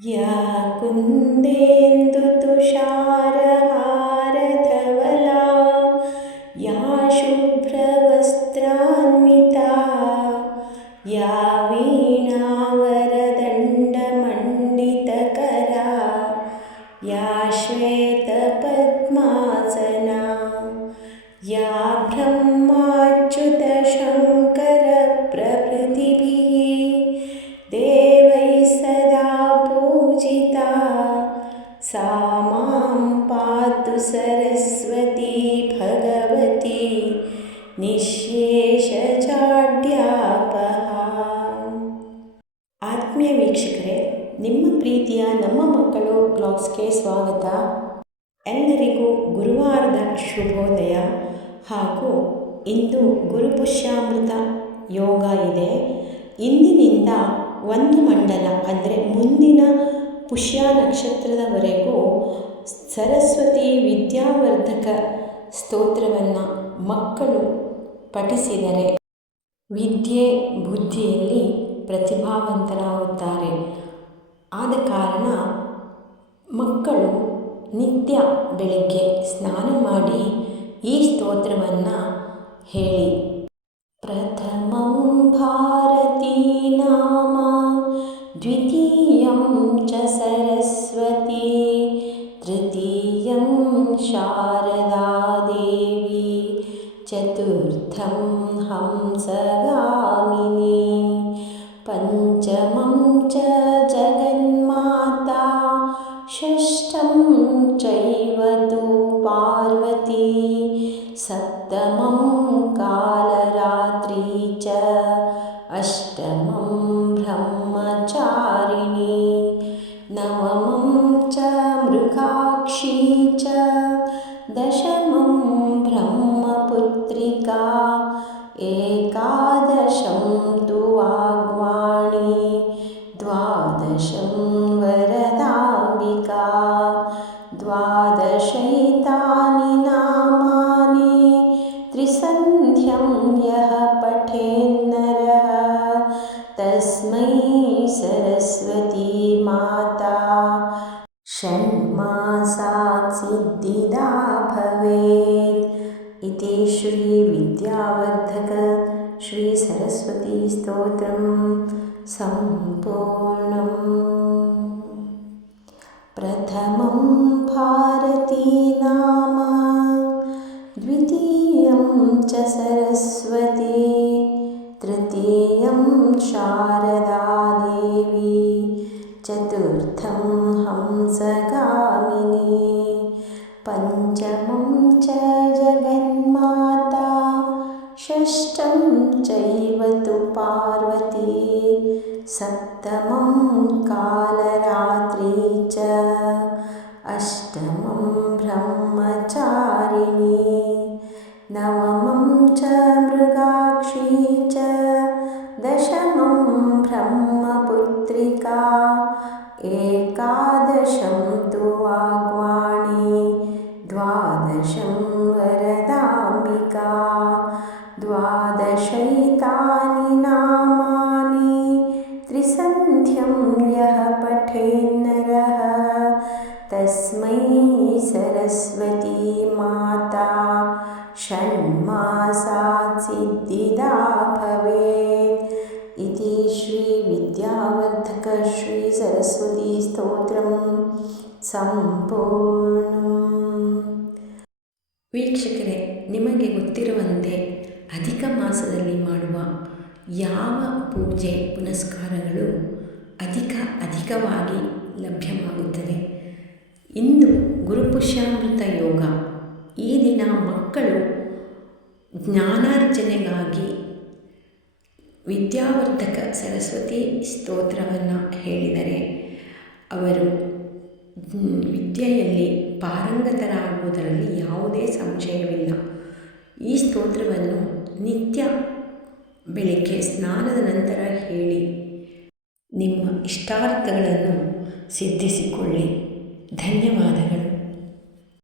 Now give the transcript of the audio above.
या कुन्देन्दुतुषारहारधवला या शुभ्रवस्त्रान्विता या वीणावरदण्डमण्डितकरा या श्वेतपद्मासना या ब्रह्माच्युतशङ्करप्रभृतिभिः देवैः सदा पूजिता सा मां पातु सरस्वती भगवती ನಿಶ್ಶೇಷಜಾಡ್ಯಾಪಹ. ಆತ್ಮೀಯ ವೀಕ್ಷಕರೇ, ನಿಮ್ಮ ಪ್ರೀತಿಯ ನಮ್ಮ ಮಕ್ಕಳು ಬ್ಲಾಗ್ಸ್ಗೆ ಸ್ವಾಗತ. ಎಲ್ಲರಿಗೂ ಗುರುವಾರದ ಶುಭೋದಯ. ಹಾಗೂ ಇಂದು ಗುರುಪುಷ್ಯಾಮೃತ ಯೋಗ ಇದೆ. ಇಂದಿನಿಂದ ಒಂದು ಮಂಡಲ ಅಂದರೆ ಮುಂದಿನ ಪುಷ್ಯ ನಕ್ಷತ್ರದವರೆಗೂ ಸರಸ್ವತಿ ವಿದ್ಯಾವರ್ಧಕ ಸ್ತೋತ್ರವನ್ನು ಮಕ್ಕಳು ಪಠಿಸಿದರೆ ವಿದ್ಯೆ ಬುದ್ಧಿಯಲ್ಲಿ ಪ್ರತಿಭಾವಂತರಾಗುತ್ತಾರೆ. ಆದ ಕಾರಣ ಮಕ್ಕಳು ನಿತ್ಯ ಬೆಳಗ್ಗೆ ಸ್ನಾನ ಮಾಡಿ ಈ ಸ್ತೋತ್ರವನ್ನು ಹೇಳಿ. ಪ್ರಥಮಂ ಭಾರತೀ ನಾಮ ದ್ವಿತೀಯಂ ಚ ಸರಸ್ವತಿ ತೃತೀಯಂ ಶಾರದಾ ದೇವಿ ಚತುರ್ಥಂ ಹಂಸಗಾಮಿನಿ ಪಂಚಮಂ ಚ ಜಗನ್ಮಾತಾ ಷಷ್ಠಂ ಚೈವ ತು ಪಾರ್ವತಿ ಸಪ್ತಮಂ ಕಾಲರಾತ್ರಿ ಚ ಅಷ್ಟಮಂ ಬ್ರಹ್ಮಚಾರಿಣಿ ನವಮಂ ಚ ಮೃಗಾಕ್ಷಿ ಚ ದಶಮಂ ಬ್ರಹ್ಮಪುತ್ರಿಕಾ ಏಕಾದಶಂ ತು ವಾಗ್ವಾಣಿ ದ್ವಾದಶಂ ವರದಾಂಬಿಕಾ ದ್ವಾದಶೈತಾನಿ ನಾಮಾನಿ ತ್ರಿಸಂಧ್ಯಂ ಯಃ ಪಠೇನ್ನರಃ ತಸ್ಮೈ ಸರಸ್ವತಿ ಮಾತಾ ಷಣ್ಮಾಸಾತ್ ಸಿದ್ಧಿದಾ ಭವೇತ್. ಇತಿ ಶ್ರೀ ವಿದ್ಯಾವರ್ಧಕ ಶ್ರೀ ಸರಸ್ವತಿ ಸ್ತೋತ್ರಂ ಸಂಪೂರ್ಣಂ. ಪ್ರಥಮಂ ಭಾರತೀ ನಾಮ ದ್ವಿತೀಯಂ ಚ ಸರಸ್ವತಿ ತೃತೀಯಂ ಶಾರದಾ ದೇವಿ ಚತುರ್ಥಂ ಹಂಸಗಾಮಿನಿ ಪಂಚಮಂ ಚ ಜಗನ್ಮಾತಾ ಷಷ್ಠಂ ಚೈವ ತು ಪಾರ್ವತಿ ಸಪ್ತಮಂ ಕಾಲರಾತ್ರಿ ಚ ಅಷ್ಟಮಂ ಬ್ರಹ್ಮಚಾರಿಣಿ ನವಮಂ ಚ ಮೃಗಾಕ್ಷಿ ಚ ದಶಮಂ ಬ್ರಹ್ಮಪುತ್ರಿಕಾ ಏಕಾದಶಂ ತು ವಾಗ್ವಾಣಿ ದ್ವಾದಶಂ ವರದಾಂಬಿಕಾ ದ್ವಾದಶೈತಾನಿ ನಾಮಾನಿ ತ್ರಿಸಂಧ್ಯಂ ಯಃ ಪಠೇನ್ನರಃ ತಸ್ಮೈ ಸರಸ್ವತಿ ಮಾತಾ ಷಣ್ಮಾಸಾತ್ ಸಿದ್ಧಿದಾ ಭವೇತ್. ಇತಿ ಶ್ರೀ ವಿದ್ಯಾವರ್ಧಕ ಶ್ರೀ ಸರಸ್ವತಿ ಸ್ತೋತ್ರಂ ಸಂಪೂರ್ಣಂ. ವೀಕ್ಷಕರೇ, ನಿಮಗೆ ಗೊತ್ತಿರುವಂತೆ ಅಧಿಕ ಮಾಸದಲ್ಲಿ ಮಾಡುವ ಯಾವ ಪೂಜೆ ಪುನಸ್ಕಾರಗಳು ಅಧಿಕವಾಗಿ ಲಭ್ಯವಾಗುತ್ತದೆ. ಇಂದು ಗುರುಪುಷ್ಯಾಮೃತ ಯೋಗ. ಈ ದಿನ ಮಕ್ಕಳು ಜ್ಞಾನಾರ್ಜನೆಗಾಗಿ ವಿದ್ಯಾವರ್ಧಕ ಸರಸ್ವತಿ ಸ್ತೋತ್ರವನ್ನು ಹೇಳಿದರೆ ಅವರು ವಿದ್ಯೆಯಲ್ಲಿ ಪಾರಂಗತರಾಗುವುದರಲ್ಲಿ ಯಾವುದೇ ಸಂಶಯವಿಲ್ಲ. ಈ ಸ್ತೋತ್ರವನ್ನು ನಿತ್ಯ ಬೆಳಿಗ್ಗೆ ಸ್ನಾನದ ನಂತರ ಹೇಳಿ ನಿಮ್ಮ ಇಷ್ಟಾರ್ಥಗಳನ್ನು ಸಿದ್ಧಿಸಿಕೊಳ್ಳಿ. ಧನ್ಯವಾದಗಳು.